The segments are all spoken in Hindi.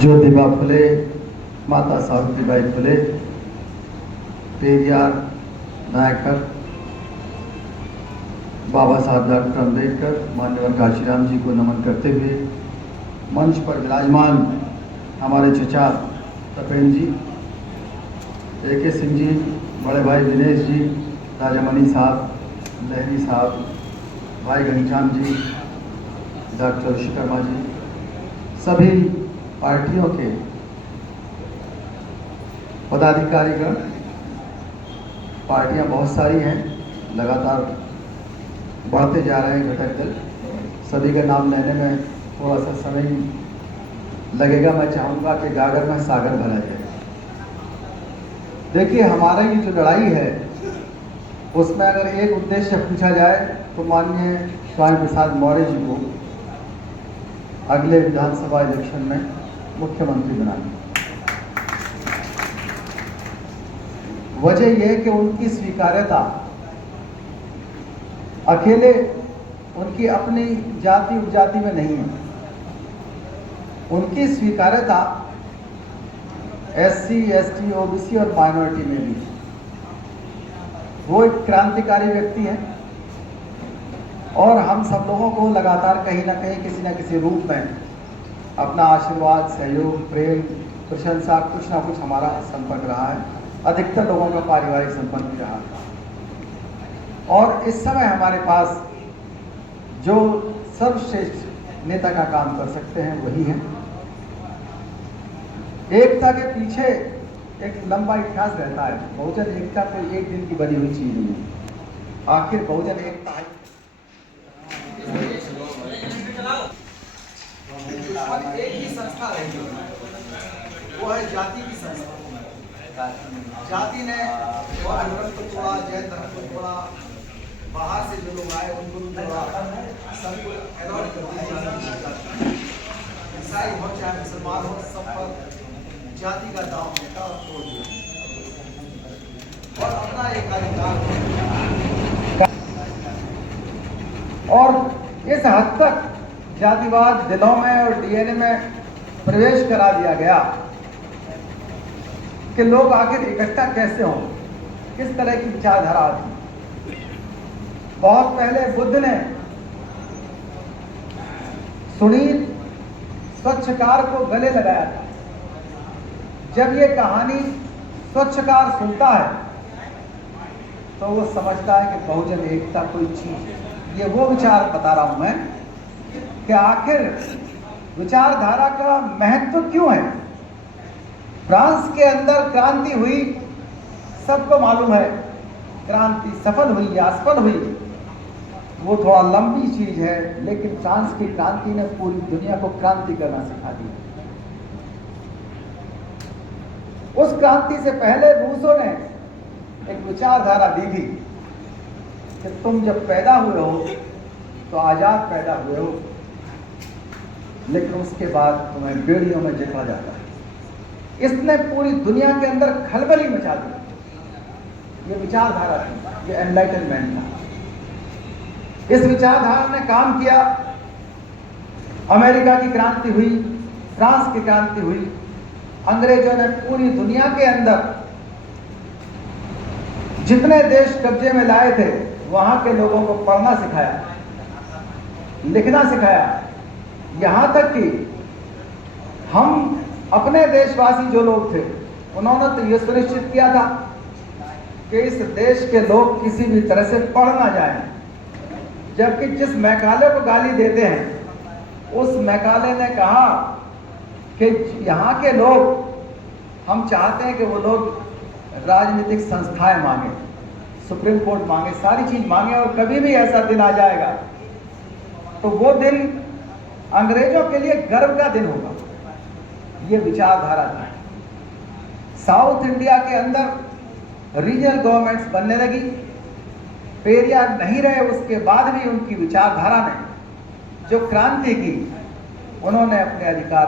ज्योतिबा फुले, माता सावित्रीबाई फुले, पेरियार, नायकर, बाबा साहब डॉक्टर अम्बेडकर, मान्यवर काशीराम जी को नमन करते हुए मंच पर विराजमान हमारे चचा तपेन जी, AK सिंह जी, बड़े भाई दिनेश जी, राजामणि साहब, लहरी साहब, भाई घनश्याम जी, डॉक्टर विश्वकर्मा जी, सभी पार्टियों के पदाधिकारीगण, पार्टियां बहुत सारी हैं, लगातार बढ़ते जा रहे हैं घटक दल। सभी का नाम लेने में थोड़ा सा समय लगेगा। मैं चाहूँगा कि गागर में सागर भरा जाए। देखिए, हमारा ये जो लड़ाई है उसमें अगर एक उद्देश्य पूछा जाए तो माननीय स्वामी प्रसाद मौर्य जी को अगले विधानसभा इलेक्शन में मुख्यमंत्री बनाना। वजह यह कि उनकी स्वीकार्यता अकेले उनकी अपनी जाति उपजाति में नहीं है। उनकी स्वीकार्यता SC, ST, OBC और माइनॉरिटी में भी। वो एक क्रांतिकारी व्यक्ति हैं और हम सब लोगों को लगातार कहीं ना कहीं किसी न किसी रूप में अपना आशीर्वाद, सहयोग, प्रेम, प्रशंसा, कुछ ना कुछ हमारा संपर्क रहा है। अधिकतर लोगों का पारिवारिक संपर्क भी रहा है। और इस समय हमारे पास जो सर्वश्रेष्ठ नेता का काम कर सकते हैं वही है। एकता के पीछे एक लंबा इतिहास रहता है। बहुजन एकता कोई एक दिन की बनी हुई चीज नहीं है। आखिर बहुजन एकता है एक ही संस्था रही, वो है जाति की संस्था। जाति ने बौद्ध धर्म को तोड़ा, जैन धर्म को तोड़ा, बाहर से जो लोग आए उनको भी तोड़ा, सबको एडॉप्ट कर दिया। ईसाई हो चाहे मुसलमान हो, सब पर जाति का दाव होता और तोड़ दिया और अपना एक अधिकार। और इस हद तक जातिवाद दिलों में और DNA में प्रवेश करा दिया गया कि लोग आखिर इकट्ठा कैसे हों, किस तरह की विचारधारा आती। बहुत पहले बुद्ध ने सुनील स्वच्छकार को गले लगाया था। जब ये कहानी स्वच्छकार सुनता है तो वो समझता है कि बहुजन एकता कोई चीज है। ये वो विचार बता रहा हूं मैं कि आखिर विचारधारा का महत्व क्यों है। फ्रांस के अंदर क्रांति हुई, सबको मालूम है। क्रांति सफल हुई या असफल हुई वो थोड़ा लंबी चीज है, लेकिन फ्रांस की क्रांति ने पूरी दुनिया को क्रांति करना सिखा दिया। उस क्रांति से पहले रूसों ने एक विचारधारा दी थी कि तुम जब पैदा हुए हो तो आजाद पैदा हुए हो, लेकिन उसके बाद तुम्हें बेड़ियों में जकड़ा जाता है। इसने पूरी दुनिया के अंदर खलबली मचा दी। ये विचारधारा थी, ये एनलाइटनमेंट था। इस विचारधारा ने काम किया। अमेरिका की क्रांति हुई, फ्रांस की क्रांति हुई। अंग्रेजों ने पूरी दुनिया के अंदर जितने देश कब्जे में लाए थे वहां के लोगों को पढ़ना सिखाया, लिखना सिखाया। यहां तक कि हम अपने देशवासी जो लोग थे उन्होंने तो यह सुनिश्चित किया था कि इस देश के लोग किसी भी तरह से पढ़ ना जाएं। जबकि जिस मैकाले को गाली देते हैं उस मैकाले ने कहा कि यहाँ के लोग, हम चाहते हैं कि वो लोग राजनीतिक संस्थाएं मांगे, सुप्रीम कोर्ट मांगे, सारी चीज मांगे। और कभी भी ऐसा दिन आ जाएगा तो वो दिन अंग्रेजों के लिए गर्व का दिन होगा। ये विचारधारा थी। साउथ इंडिया के अंदर रीजनल गवर्नमेंट्स बनने लगी। पेरियार नहीं रहे, उसके बाद भी उनकी विचारधारा ने जो क्रांति की, उन्होंने अपने अधिकार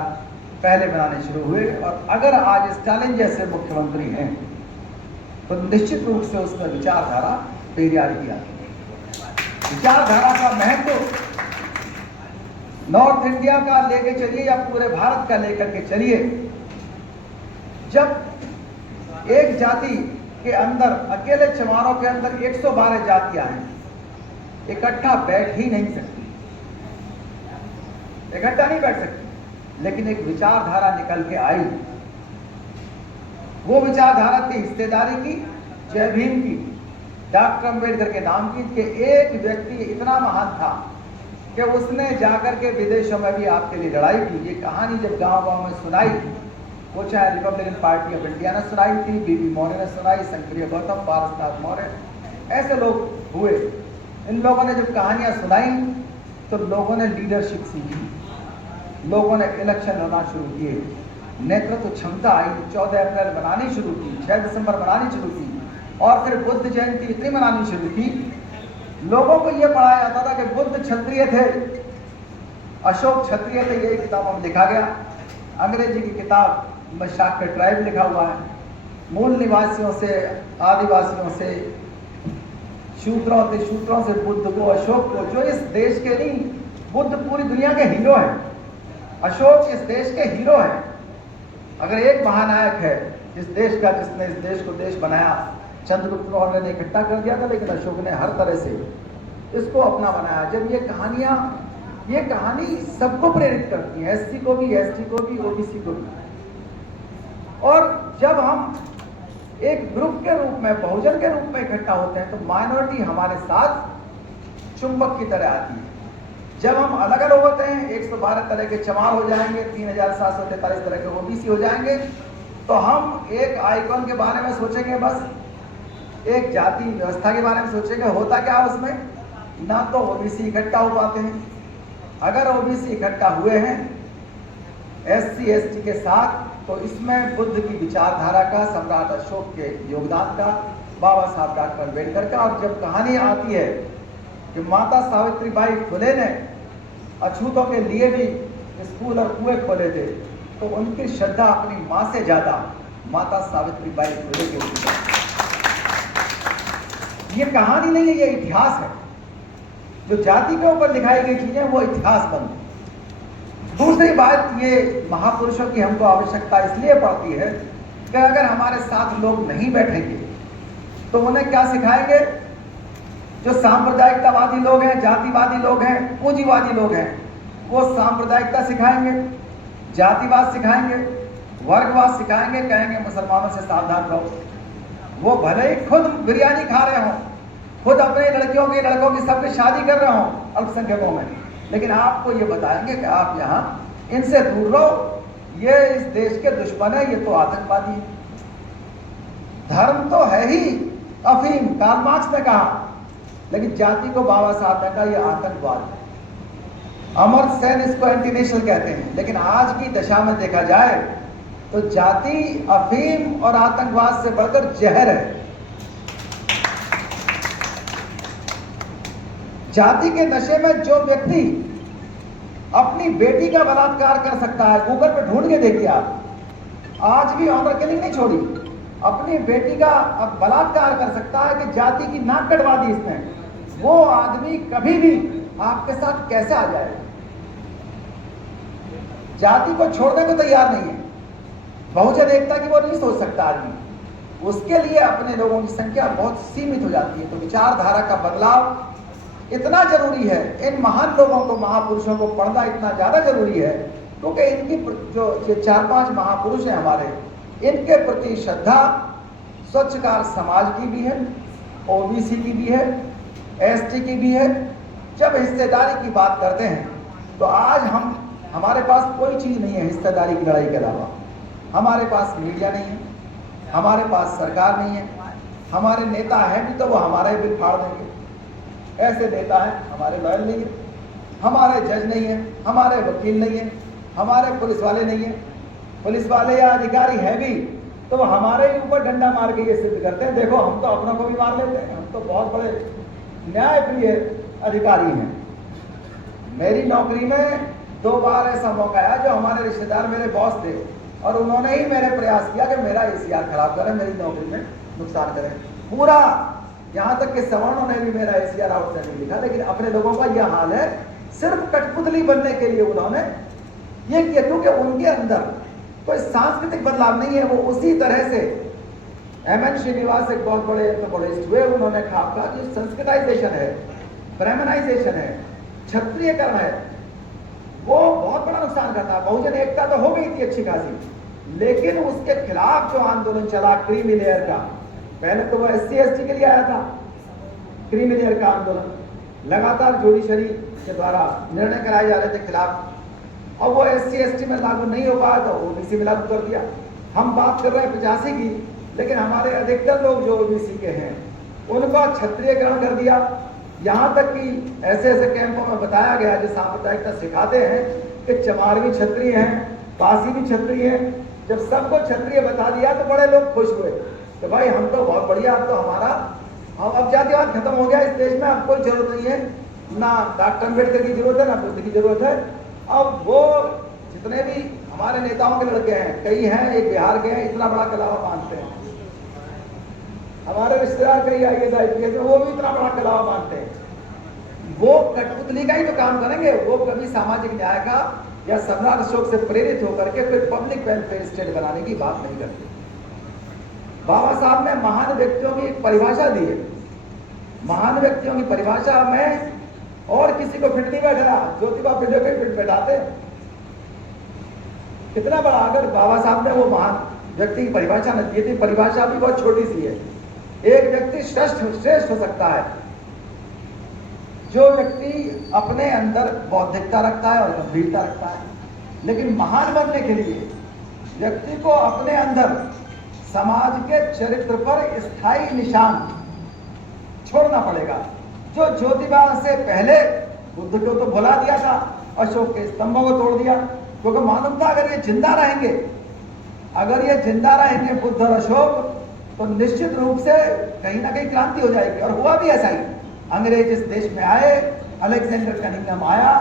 पहले बनाने शुरू हुए। और अगर आज स्टालिन जैसे मुख्यमंत्री हैं तो निश्चित रूप से उसमें विचारधारा पेरियार की आती है। विचारधारा का महत्व नॉर्थ इंडिया का लेके चलिए या पूरे भारत का लेकर के चलिए, जब एक जाति के अंदर, अकेले चमारों के अंदर 112 जातियां हैं, इकट्ठा बैठ ही नहीं सकती, इकट्ठा नहीं बैठ सकती। लेकिन एक विचारधारा निकल के आई, वो विचारधारा थी हिस्सेदारी की, जय भीम की, डॉक्टर अंबेडकर के नाम की, कि एक व्यक्ति इतना महान था कि उसने जाकर के विदेशों में भी आपके लिए लड़ाई की। ये कहानी जब गांव-गांव में सुनाई, वो चाहे रिपब्लिकन पार्टी ऑफ इंडिया ने सुनाई थी, बीबी मौर्य ने सुनाई, शंकरी गौतम, पारसनाथ मौर्य, ऐसे लोग हुए। इन लोगों ने जब कहानियां सुनाई तो लोगों ने लीडरशिप सीखी, लोगों ने इलेक्शन लड़ना शुरू किए, नेतृत्व क्षमता आई, 14 अप्रैल मनानी शुरू की, 6 दिसंबर मनानी शुरू की, और फिर बुद्ध जयंती इतनी मनानी शुरू की। लोगों को यह पढ़ाया जाता था कि बुद्ध क्षत्रिय थे, अशोक क्षत्रिय थे। यही किताबों में लिखा गया, अंग्रेजी की किताब में शाक्य ट्राइब लिखा हुआ है, मूल निवासियों से, आदिवासियों से, शूद्रों से बुद्ध को, अशोक को, जो इस देश के नहीं, बुद्ध पूरी दुनिया के हीरो हैं, अशोक इस देश के हीरो हैं। अगर एक महानायक है इस देश का, जिसने इस देश को देश बनाया, चंद्रगुप्त मौर्य ने इकट्ठा कर दिया था, लेकिन अशोक ने हर तरह से इसको अपना बनाया। जब ये कहानी सबको प्रेरित करती है, एससी को भी, एसटी को भी, ओबीसी को भी। और जब हम एक ग्रुप के रूप में, बहुजन के रूप में इकट्ठा होते हैं, तो माइनॉरिटी हमारे साथ चुंबक की तरह आती है। जब हम अलग अलग होते हैं, 112 तरह के चमार हो जाएंगे, 3743 तरह के ओबीसी हो जाएंगे, तो हम एक आइकॉन के बारे में सोचेंगे, बस एक जाति व्यवस्था के बारे में सोचेंगे। होता क्या उसमें, ना तो ओबीसी इकट्ठा हो पाते हैं। अगर ओबीसी इकट्ठा हुए हैं एससी एसटी के साथ, तो इसमें बुद्ध की विचारधारा का, सम्राट अशोक के योगदान का, बाबा साहब डॉक्टर अंबेडकर का। और जब कहानी आती है कि माता सावित्रीबाई फुले ने अछूतों के लिए भी स्कूल और कुएं खोले थे, तो उनकी श्रद्धा अपनी मां से ज्यादा माता सावित्रीबाई फुले के ऊपर। ये कहानी नहीं है, ये इतिहास है। जो जाति के ऊपर दिखाई गई चीजें वो इतिहास बन। दूसरी बात, ये महापुरुषों की हमको आवश्यकता इसलिए पड़ती है कि अगर हमारे साथ लोग नहीं बैठेंगे तो उन्हें क्या सिखाएंगे? जो सांप्रदायिकतावादी लोग हैं, जातिवादी लोग हैं, पूंजीवादी लोग हैं, वो सांप्रदायिकता सिखाएंगे, जातिवाद सिखाएंगे, वर्गवाद सिखाएंगे, कहेंगे मुसलमानों से सावधान रहो। वो भले ही खुद बिरयानी खा रहे हों, खुद अपने लड़कियों की, लड़कों की सबकी शादी कर रहे हों अल्पसंख्यकों में, लेकिन आपको ये बताएंगे कि आप यहाँ इनसे दूर रहो, ये इस देश के दुश्मन है, ये तो आतंकवादी है। धर्म तो है ही अफीम, कार्ल मार्क्स ने कहा, लेकिन जाति को बाबा साहब ने कहा ये आतंकवाद है। अमर्त्य सेन इसको एंटी नेशनल कहते हैं। लेकिन आज की दशा में देखा जाए तो जाति अफीम और आतंकवाद से बढ़कर जहर है। जाति के नशे में जो व्यक्ति अपनी बेटी का बलात्कार कर सकता है, गूगल पे ढूंढ के देखिए आप, आज भी ऑनर किलिंग नहीं छोड़ी, अपनी बेटी का अब बलात्कार कर सकता है कि जाति की नाक कटवा दी इसने, वो आदमी कभी भी आपके साथ कैसे आ जाए? जाति को छोड़ने को तैयार नहीं है। बहुजन एकता की वो नहीं सोच सकता आदमी, उसके लिए अपने लोगों की संख्या बहुत सीमित हो जाती है। तो विचारधारा का बदलाव इतना जरूरी है, इन महान लोगों को, महापुरुषों को पढ़ना इतना ज्यादा जरूरी है, क्योंकि इनकी जो ये 4-5 महापुरुष हैं हमारे, इनके प्रति श्रद्धा स्वच्छकार समाज की भी है, ओबीसी की भी है, एसटी की भी है। जब हिस्सेदारी की बात करते हैं तो आज हमारे पास कोई चीज नहीं है हिस्सेदारी की लड़ाई के अलावा। हमारे पास मीडिया नहीं है, हमारे पास सरकार नहीं है, हमारे नेता हैं भी तो वो हमारे बिल फाड़ देंगे, ऐसे नेता हैं। हमारे लॉयर नहीं है, हमारे जज नहीं है, हमारे वकील नहीं है, हमारे पुलिस वाले नहीं है। पुलिस वाले या अधिकारी है भी तो वो हमारे ही ऊपर डंडा मार के ये सिद्ध करते हैं, देखो हम तो अपनों को भी मार लेते हैं, हम तो बहुत बड़े न्यायप्रिय अधिकारी हैं। मेरी नौकरी में 2 बार ऐसा मौका आया जो हमारे रिश्तेदार मेरे बॉस थे और उन्होंने ही मेरे प्रयास किया कि मेरा ACR खराब करें, मेरी नौकरी में नुकसान करें। पूरा यहाँ तक कि सवर्णों ने भी मेरा ACR आउटस्टैंडिंग लिखा, लेकिन अपने लोगों का यह हाल है, सिर्फ कठपुतली बनने के लिए उन्होंने ये किया, क्योंकि उनके अंदर कोई सांस्कृतिक बदलाव नहीं है। वो उसी तरह से एमएन श्रीनिवास एक बहुत बड़े एंथ्रोपोलॉजिस्ट हुए, उन्होंने कहा कि संस्कृताइजेशन है, ब्राह्मणाइजेशन है, क्षत्रियकरण है, वो बहुत बड़ा नुकसान करता है। बहुजन एकता तो हो गई थी अच्छी खासी, लेकिन उसके खिलाफ जो आंदोलन चला क्रीमी लेयर का, पहले तो वो SC ST के लिए आया था, क्रीमी लेयर का आंदोलन लगातार जुडिशरी के द्वारा निर्णय कराए जा रहे थे खिलाफ, और वो SC ST में लागू नहीं हो पाया तो OBC में लागू कर दिया। हम बात कर रहे हैं 85 की, लेकिन हमारे अधिकतर लोग जो OBC के हैं उनको क्षत्रियकरण कर दिया। यहाँ तक कि ऐसे ऐसे कैंपों में बताया गया जो सांप्रदायिकता सिखाते हैं कि चमार भी क्षत्रिय हैं, पासी भी क्षत्रिय हैं। जब सबको क्षत्रिय बता दिया तो बड़े लोग खुश हुए, तो भाई हम तो बहुत बढ़िया, अब तो हमारा अब जातिवाद खत्म हो गया इस देश में, अब कोई जरूरत नहीं है, ना डॉक्टर अम्बेडकर की जरूरत है ना बुद्ध की जरूरत है। अब वो जितने भी हमारे नेताओं के लड़के हैं, कई हैं, एक बिहार के हैं, इतना बड़ा कलावा बांधते हैं। हमारे रिश्तेदार कई IAS IPS वो भी इतना बड़ा कलावा बांधते हैं। वो कठपुतली का ही तो काम करेंगे, वो कभी सामाजिक न्याय का या सम्राट अशोक से प्रेरित होकर के कोई पब्लिक वेलफेयर स्टेट बनाने की बात नहीं करते। बाबा साहब ने महान व्यक्तियों की परिभाषा दी है, महान व्यक्तियों की परिभाषा में और किसी को फिट नहीं बैठा, ज्योतिबा फुले को फिट बैठाते। कितना बड़ा, अगर बाबा साहब ने वो महान व्यक्ति की परिभाषा न दी थी, परिभाषा भी बहुत छोटी सी है। एक व्यक्ति श्रेष्ठ हो सकता है जो व्यक्ति अपने अंदर बौद्धिकता रखता है और गंभीरता रखता है, लेकिन महान बनने के लिए व्यक्ति को अपने अंदर समाज के चरित्र पर स्थायी निशान छोड़ना पड़ेगा। जो ज्योतिबा से पहले बुद्ध को तो भुला दिया था, अशोक के स्तंभों को तोड़ दिया, क्योंकि मालूम था अगर ये जिंदा रहेंगे, अगर ये जिंदा रहेंगे बुद्ध और अशोक, तो निश्चित रूप से कहीं ना कहीं क्रांति हो जाएगी। और हुआ भी ऐसा ही। अंग्रेज इस देश में आए, अलेक्जेंडर कनिंघम आया,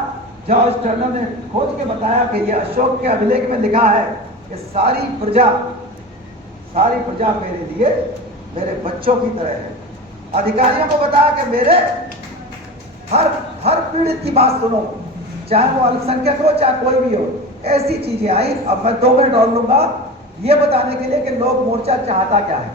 जॉर्ज टर्नर ने खोज के बताया कि ये अशोक के अभिलेख में लिखा है कि सारी प्रजा मेरे लिए मेरे बच्चों की तरह है। अधिकारियों को बताया कि मेरे हर पीड़ित की बात सुनो, चाहे वो अल्पसंख्यक हो चाहे कोई भी हो। ऐसी चीजें आई। अब मैं 2 मिनट और लूंगा ये बताने के लिए कि लोक मोर्चा चाहता क्या है।